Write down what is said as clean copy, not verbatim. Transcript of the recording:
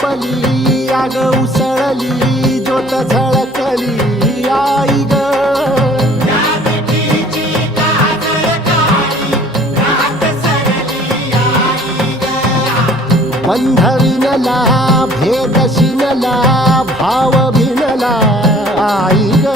झोपली आग उसळली ज्योत झळकली आई ग बंध विणला भेद शिनला भाव भिनला आई ग